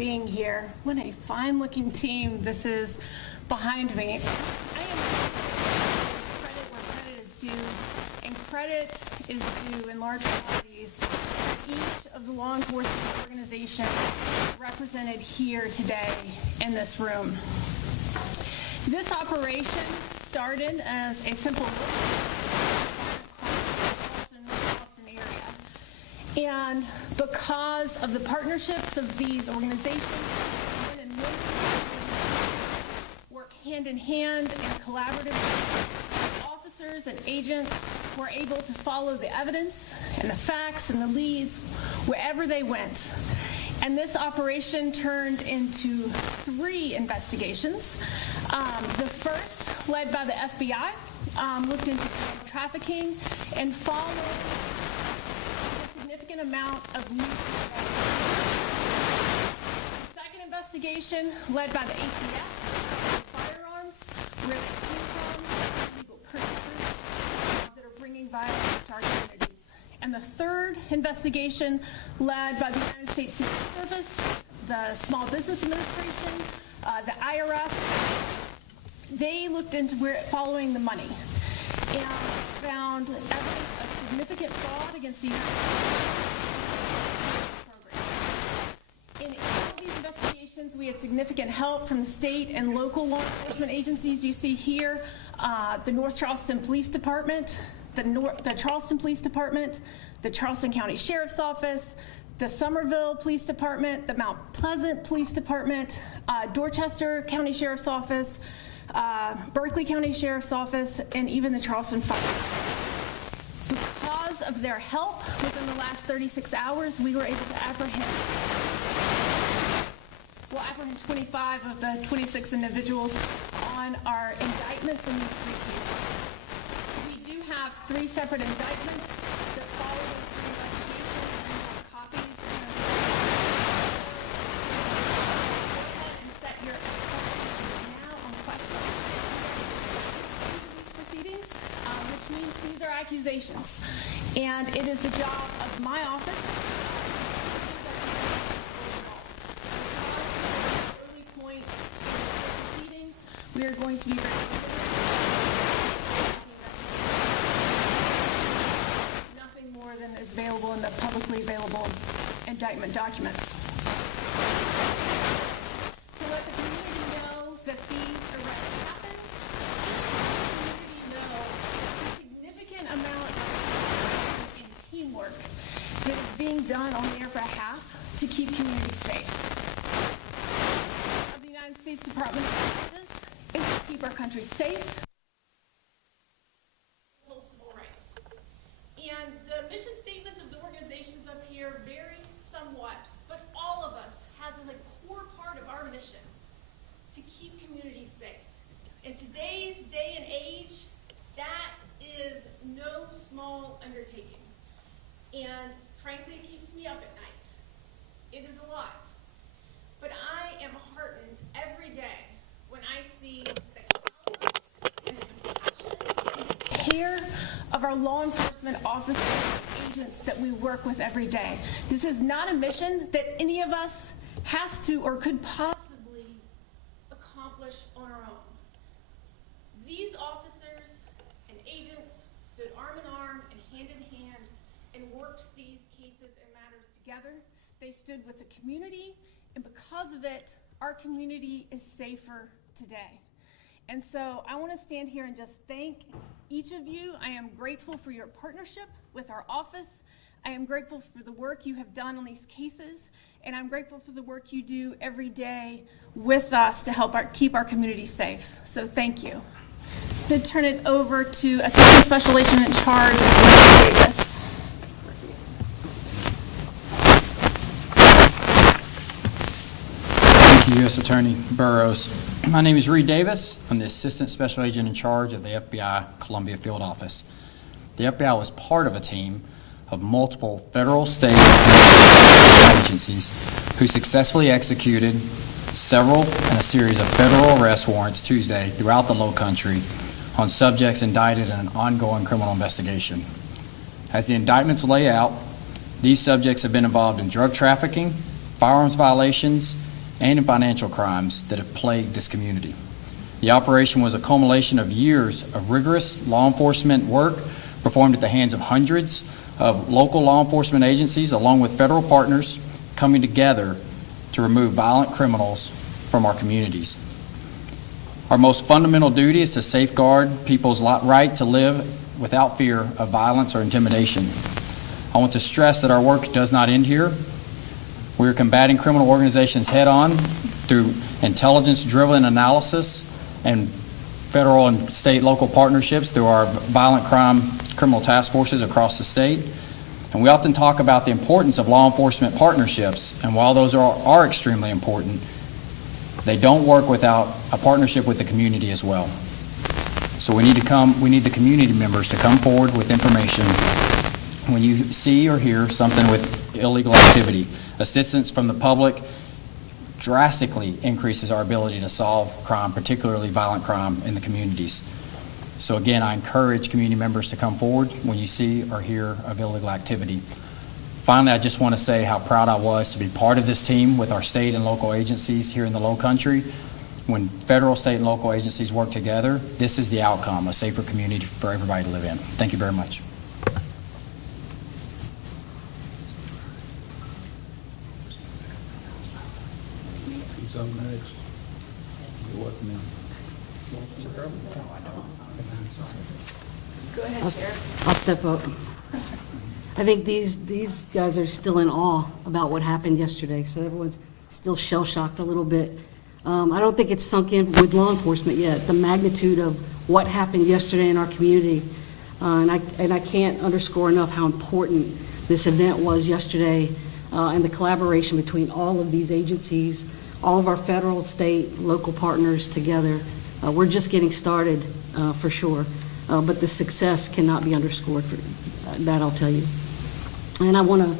being here. What a fine-looking team this is behind me. I am credit where credit is due, and credit is due in large quantities to each of the law enforcement organizations represented here today in this room. This operation started as a simple Boston area. And because of the partnerships of these organizations, men and women work hand in hand and collaboratively, officers and agents were able to follow the evidence and the facts and the leads wherever they went. And this operation turned into 3 investigations. The first, led by the FBI, looked into trafficking and followed a significant amount of youth. The second investigation, led by the ATF, firearms, where they came from, legal purchasers that are bringing violence to our communities. And the third investigation, led by the United States Secret Service, the Small Business Administration, the IRS, they looked into following the money and found evidence of significant fraud against the United States program. In all of these investigations, we had significant help from the state and local law enforcement agencies. You see here, the North Charleston Police Department, the Charleston Police Department, the Charleston County Sheriff's Office, the Somerville Police Department, the Mount Pleasant Police Department, Dorchester County Sheriff's Office, Berkeley County Sheriff's Office, and even the Charleston Fire. Because of their help within the last 36 hours, we were able to apprehend 25 of the 26 individuals on our indictments in these 3 cases. We do have 3 separate indictments that follow those 3 investigations, and have copies. Go ahead and set your expectations now on questions. Proceedings, which means these are accusations, and it is the job of my office. Early point in the proceedings, we are going to be very than is available in the publicly available indictment documents. To let the community know that these arrests happened, let the community know the significant amount of and teamwork that is being done on their behalf to keep communities safe. Of the United States Department of Justice is to keep our country safe. And the mission statements of the organizations up here vary somewhat, but all of us has a core part of our mission to keep communities safe. In today's day and age, that is no small undertaking. And frankly, it keeps me up at night. It is a lot. But I am heartened every day when I see the caliber and the compassion and the care of our law enforcement officers and agents that we work with every day. This is not a mission that any of us has to or could possibly accomplish on our own. These officers and agents stood arm in arm and hand worked these cases and matters together. They stood with the community, and because of it, our community is safer today. And so I want to stand here and just thank each of you. I am grateful for your partnership with our office. I am grateful for the work you have done on these cases, and I'm grateful for the work you do every day with us to help keep our community safe. So thank you. I'm going to turn it over to Assistant Special Agent in Charge, Reed Davis. Thank you, U.S. Attorney Burroughs. My name is Reed Davis. I'm the Assistant Special Agent in Charge of the FBI Columbia Field Office. The FBI was part of a team of multiple federal, state, and agencies who successfully executed several and a series of federal arrest warrants Tuesday throughout the Lowcountry on subjects indicted in an ongoing criminal investigation. As the indictments lay out, these subjects have been involved in drug trafficking, firearms violations, and in financial crimes that have plagued this community. The operation was a culmination of years of rigorous law enforcement work performed at the hands of hundreds of local law enforcement agencies, along with federal partners, coming together to remove violent criminals from our communities. Our most fundamental duty is to safeguard people's right to live without fear of violence or intimidation. I want to stress that our work does not end here. We are combating criminal organizations head-on through intelligence-driven analysis and federal and state local partnerships through our violent crime criminal task forces across the state. And we often talk about the importance of law enforcement partnerships, and while those are extremely important, they don't work without a partnership with the community as well. So we need the community members to come forward with information when you see or hear something with illegal activity. Assistance from the public drastically increases our ability to solve crime, particularly violent crime in the communities. So again, I encourage community members to come forward when you see or hear of illegal activity. Finally, I just want to say how proud I was to be part of this team with our state and local agencies here in the Lowcountry. When federal, state, and local agencies work together, this is the outcome, a safer community for everybody to live in. Thank you very much. Who's up next? What now? Go ahead, Sheriff. I'll step up. I think these guys are still in awe about what happened yesterday, so everyone's still shell-shocked a little bit. I don't think it's sunk in with law enforcement yet, the magnitude of what happened yesterday in our community. And I can't underscore enough how important this event was yesterday, and the collaboration between all of these agencies, all of our federal, state, local partners together. We're just getting started, for sure. But the success cannot be underscored, that I'll tell you. And I want to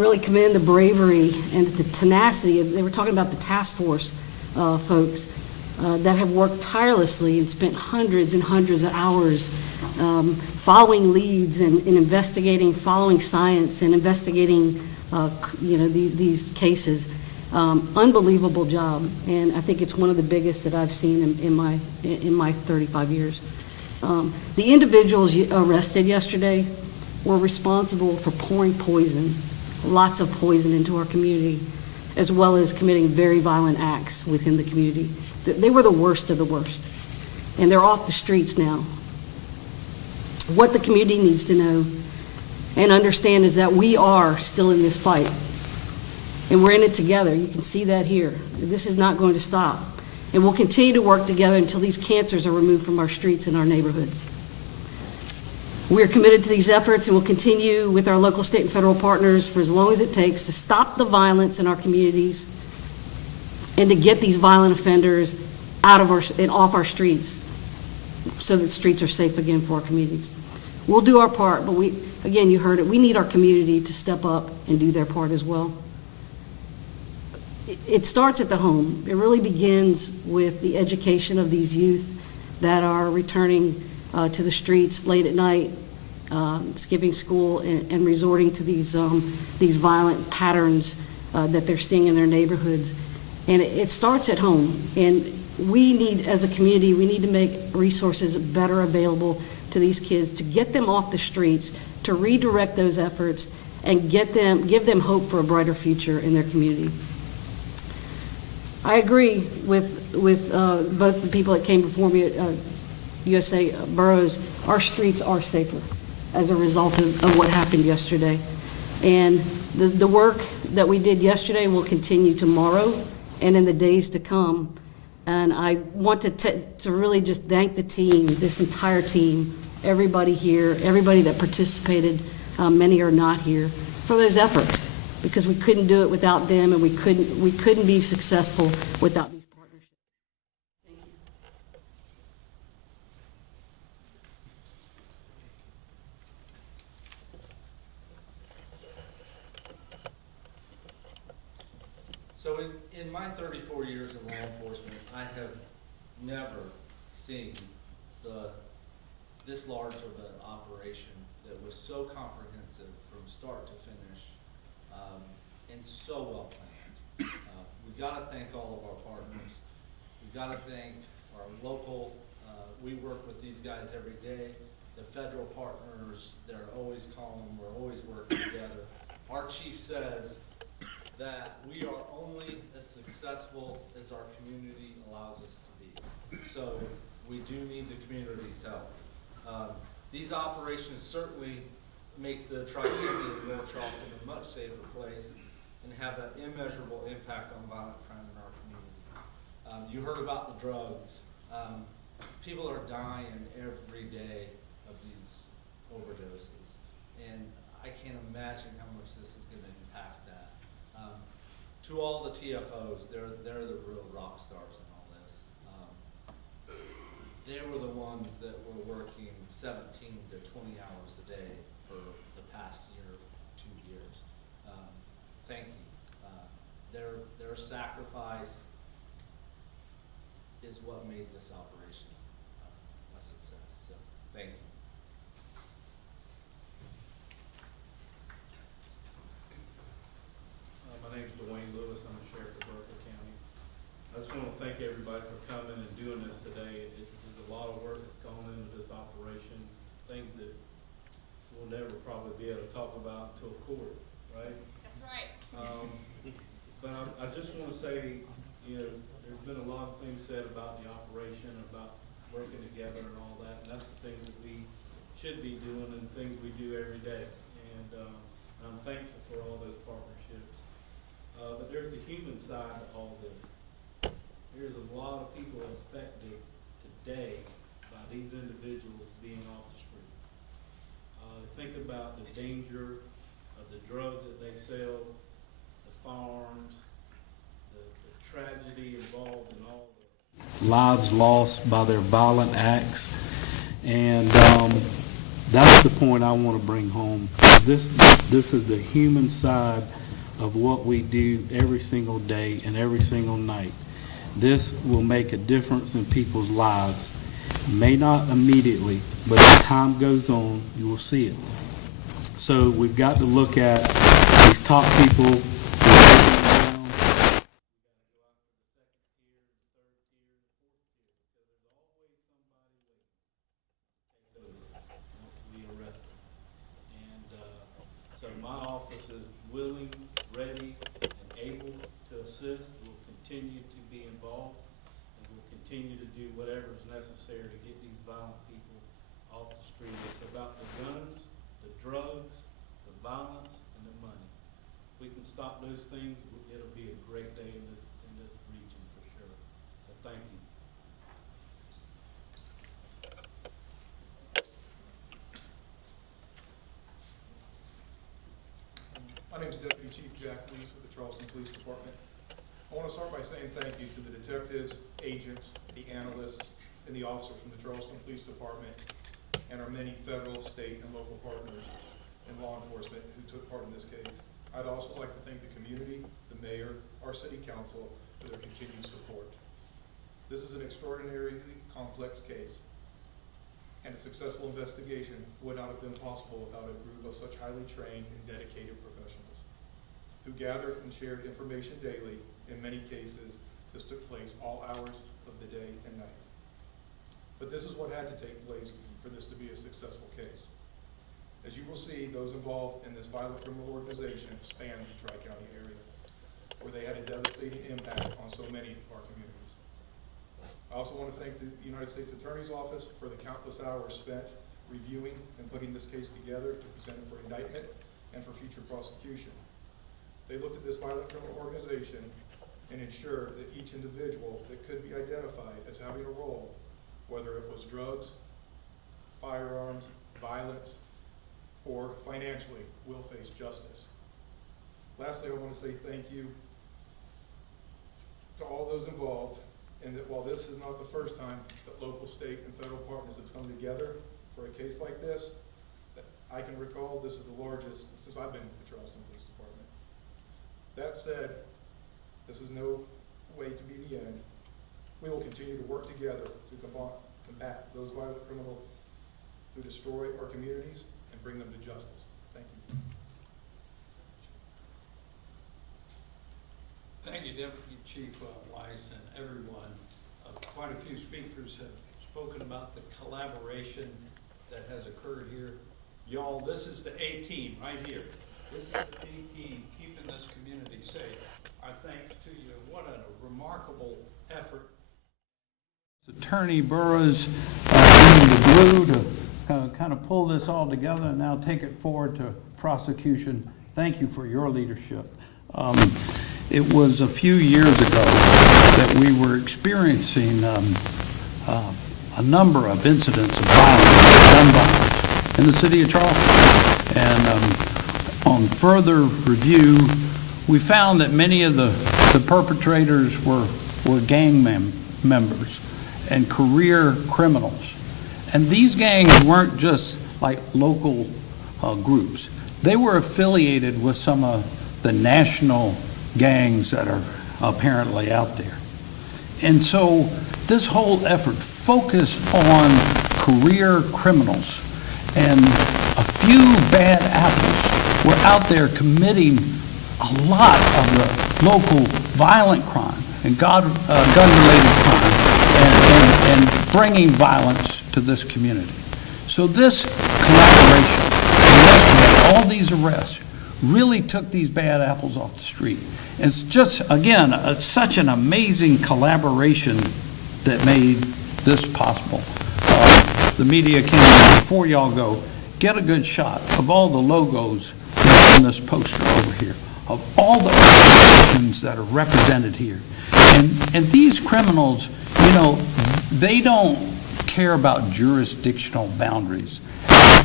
really commend the bravery and the tenacity. They were talking about the task force folks that have worked tirelessly and spent hundreds and hundreds of hours following leads and investigating, following science and investigating, these cases. Unbelievable job, and I think it's one of the biggest that I've seen in my 35 years. The individuals arrested yesterday were responsible for pouring poison, lots of poison into our community, as well as committing very violent acts within the community. They were the worst of the worst, and they're off the streets now. What the community needs to know and understand is that we are still in this fight, and we're in it together. You can see that here. This is not going to stop. And we'll continue to work together until these cancers are removed from our streets and our neighborhoods. We are committed to these efforts, and will continue with our local, state, and federal partners for as long as it takes to stop the violence in our communities and to get these violent offenders out of and off our streets so that streets are safe again for our communities. We'll do our part, but again, you heard it, we need our community to step up and do their part as well. It starts at the home. It really begins with the education of these youth that are returning to the streets late at night, skipping school, and resorting to these violent patterns that they're seeing in their neighborhoods. And it starts at home. And we need, as a community, we need to make resources better available to these kids to get them off the streets, to redirect those efforts, and give them hope for a brighter future in their community. I agree with both the people that came before me at USA Boroughs. Our streets are safer as a result of what happened yesterday. And the work that we did yesterday will continue tomorrow and in the days to come. And I want to really just thank the team, this entire team, everybody here, everybody that participated, many are not here, for those efforts. Because we couldn't do it without them, and we couldn't be successful without these partnerships. Thank you. So in my 34 years in law enforcement, I have never seen this large of an operation that was so comprehensive from start to finish, and so well planned. We we've got to thank all of our partners. We've got to thank our local, we work with these guys every day. The federal partners, they're always calling, we're always working together. Our chief says that we are only as successful as our community allows us to be. So we do need the community's help. These operations certainly make the tri-county of North Charleston a much safer place and have an immeasurable impact on violent crime in our community. You heard about the drugs. People are dying every day of these overdoses, and I can't imagine how much this is going to impact that. To all the TFOs, they're the real rock stars in all this. They were the ones that were working 17 to 20 hours a day for the past year, 2 years. Thank you. Their sacrifice is what made this operation a success. So, thank you. My name's Dwayne Lewis. I'm the sheriff of Berkeley County. I just want to thank everybody for coming and doing this today. There's a lot of work that's gone into this operation, things that we'll never probably be able to talk about until court, right? That's right. But I just want to say, you know, there's been a lot of things said about the operation, about working together and all that, and that's the things that we should be doing and things we do every day. And I'm thankful for all those partnerships. But there's the human side to all this. There's a lot of people affected today by these individuals being off the street. Think about the danger of the drugs that they sell, the firearms, the tragedy involved in all the lives lost by their violent acts. And that's the point I want to bring home. This is the human side of what we do every single day and every single night. This will make a difference in people's lives. May not immediately, but as time goes on, you will see it. So we've got to look at these top people who are taking them down. So my office is willing, ready, and able to assist. We'll continue to be involved, and we'll continue to do whatever is necessary to get these violent people off the street. It's about the guns, the drugs, the violence, and the money. If we can stop those things, it'll be a great day in this region for sure. So thank you. My name is Deputy Chief Jack Lees with the Charleston Police Department. I want to start by saying thank you to the detectives, agents, the analysts, and the officers from the Charleston Police Department and our many federal, state, and local partners in law enforcement who took part in this case. I'd also like to thank the community, the mayor, our city council for their continued support. This is an extraordinarily complex case, and a successful investigation would not have been possible without a group of such highly trained and dedicated professionals who gathered and shared information daily. In many cases, this took place all hours of the day and night. But this is what had to take place for this to be a successful case. As you will see, those involved in this violent criminal organization span the Tri-County area, where they had a devastating impact on so many of our communities. I also want to thank the United States Attorney's Office for the countless hours spent reviewing and putting this case together to present it for indictment and for future prosecution. They looked at this violent criminal organization and ensured that each individual that could be identified as having a role, whether it was drugs, firearms, violence, or financially, will face justice. Lastly, I want to say thank you to all those involved, and that while this is not the first time that local, state, and federal partners have come together for a case like this, that I can recall, this is the largest since I've been with the Charleston Police Department. That said, this is no way to be the end. We will continue to work together to combat those violent criminals who destroy our communities and bring them to justice. Thank you. Thank you, Deputy Chief Weiss and everyone. Quite a few speakers have spoken about the collaboration that has occurred here. Y'all, this is the A team right here. This is the A team keeping this community safe. Our thanks to you. What a remarkable effort. Attorney Burroughs being the glue to kind of pull this all together and now take it forward to prosecution. Thank you for your leadership. It was a few years ago that we were experiencing a number of incidents of violence, gun violence, in the city of Charleston. And on further review, we found that many of the perpetrators were gang members and career criminals. And these gangs weren't just like local groups. They were affiliated with some of the national gangs that are apparently out there. And so this whole effort focused on career criminals, and a few bad apples were out there committing a lot of the local violent crime and gun-related crime and bringing violence to this community. So this collaboration, and yesterday, all these arrests really took these bad apples off the street. It's just, again, such an amazing collaboration that made this possible. The media can, before y'all go, get a good shot of all the logos on this poster over here, of all the organizations that are represented here. And these criminals, you know, they don't care about jurisdictional boundaries.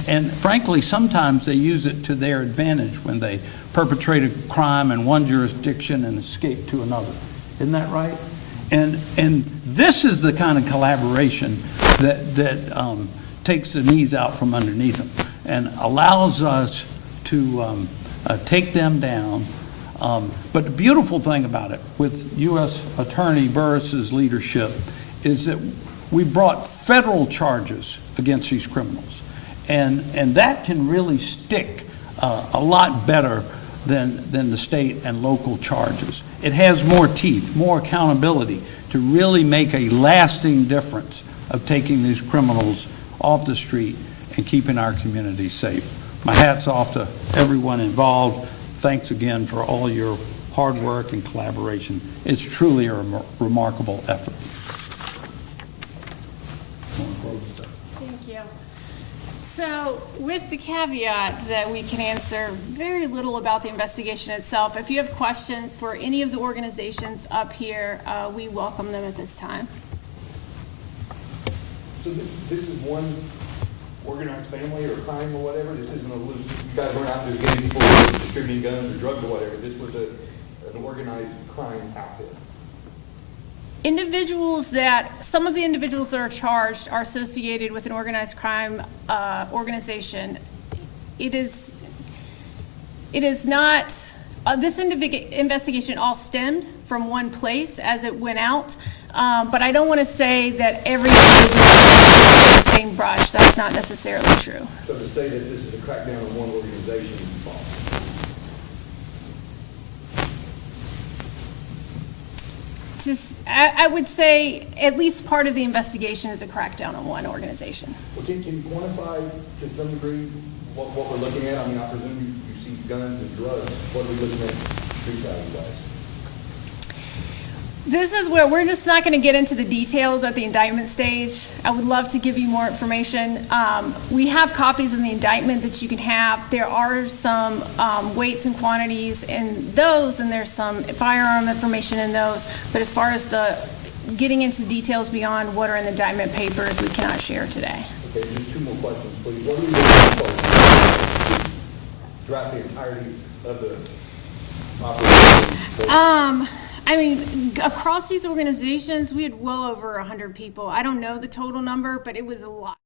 And frankly, sometimes they use it to their advantage when they perpetrate a crime in one jurisdiction and escape to another. Isn't that right? And this is the kind of collaboration that takes the knees out from underneath them and allows us to take them down. But the beautiful thing about it, with U.S. Attorney Burroughs' leadership, is that we brought federal charges against these criminals. And that can really stick a lot better than the state and local charges. It has more teeth, more accountability to really make a lasting difference of taking these criminals off the street and keeping our community safe. My hat's off to everyone involved. Thanks again for all your hard work and collaboration. It's truly a remarkable effort. Thank you. So with the caveat that we can answer very little about the investigation itself, if you have questions for any of the organizations up here, we welcome them at this time. So this is one organized family or crime or whatever? This isn't a loose, you guys weren't out there getting people distributing guns or drugs or whatever. This was an organized crime outfit. Some of the individuals that are charged are associated with an organized crime organization. It is not, this investigation all stemmed from one place as it went out, but I don't want to say that every individual is the same brush. That's not necessarily true. So to say that this is a crackdown on one organization is false. I would say at least part of the investigation is a crackdown on one organization. Well, can you quantify to some degree what we're looking at? I mean, I presume you see guns and drugs. What are we looking at street value-wise? This is where we're just not going to get into the details at the indictment stage. I would love to give you more information. We have copies of the indictment that you can have. There are some weights and quantities in those, and there's some firearm information in those. But as far as getting into details beyond what are in the indictment papers, we cannot share today. Okay, just two more questions, please. What are we looking for throughout the entirety of the operation? I mean, across these organizations, we had well over 100 people. I don't know the total number, but it was a lot.